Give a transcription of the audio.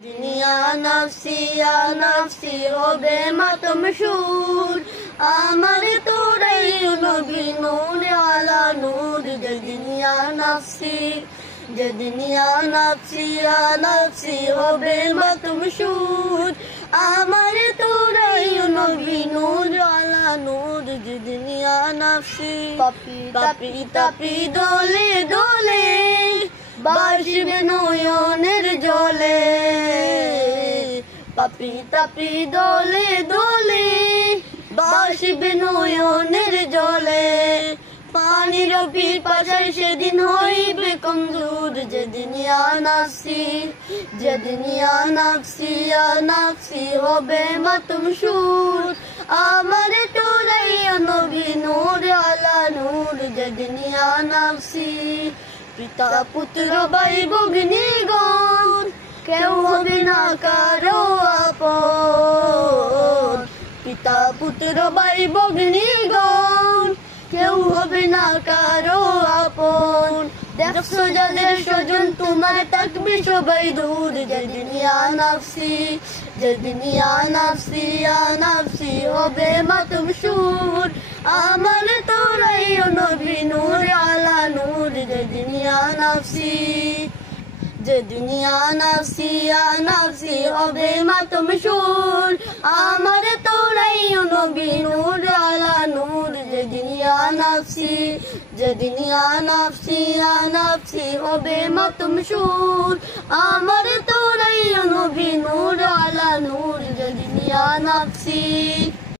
दुनिया नफ्सी या नफ्सी হবে মাতমশুর আমার তোরাই নবী নূর আলা নূর যে দুনিয়া নফসি ইয়া নফসি হবে মাতমশুর আমার তোরাই নবী নূর আলা নূর যে দুনিয়া নফসি পাপি তাপি দোলে দোলে বাসবে নয়নের জলে পাপি তাপি দোলে দোলে বাসবে নয়নের জলে পানির পিপাসায় সেদিন হইবে কমজোর যেদিন ইয়া নফসি হবে মাতমশুর আমার তোরাই নবী নূর আলা নূর যেদিন ইয়া নফসি পিতা পুত্র ভাই ভগ্নীগণ কেউ হবে না কারো আপন পিতা পুত্র ভাই ভগ্নীগণ কেউ হবে না কারো আপন দেখছো যাদের স্বজন তোমার থাকবে সবাই দূর যেদিন ইয়া নফসি হবে মাতমশুর আমার তোরাই নবী নূর আলা নূর যেদিন ইয়া নফসি হবে মাতমশুর আমার তোরাই নবী নূর আলা নূর যেদিন ইয়া নফসি হবে মাতমশুর আমার তোরাই নবী নূর আলা নূর যেদিন ইয়া নফসি